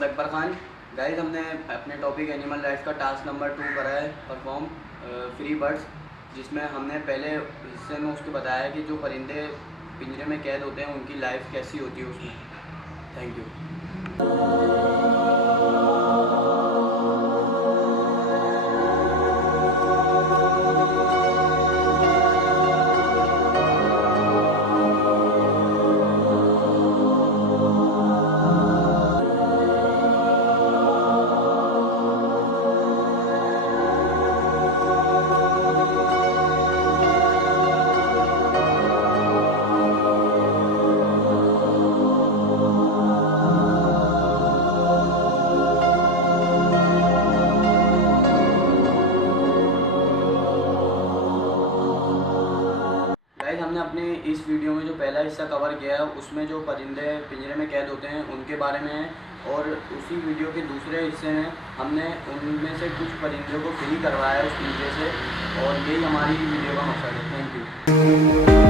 Mohammad Akbar Khan. Guys, हमने अपने topic animal rights का टास्क नंबर 2 करा है परफॉर्म फ्री बर्ड्स, जिसमें हमने पहले हिस्से में उसको बताया कि जो परिंदे पिंजरे में कैद होते हैं उनकी लाइफ कैसी होती है उसमें। Thank you. गाइस, हमने अपने इस वीडियो में जो पहला हिस्सा कवर किया है उसमें जो परिंदे पिंजरे में कैद होते हैं उनके बारे में है, और उसी वीडियो के दूसरे हिस्से में हमने उनमें से कुछ परिंदों को फ्री करवाया है उस पिंजरे से, और यही हमारी वीडियो का मकसद है। Thank you.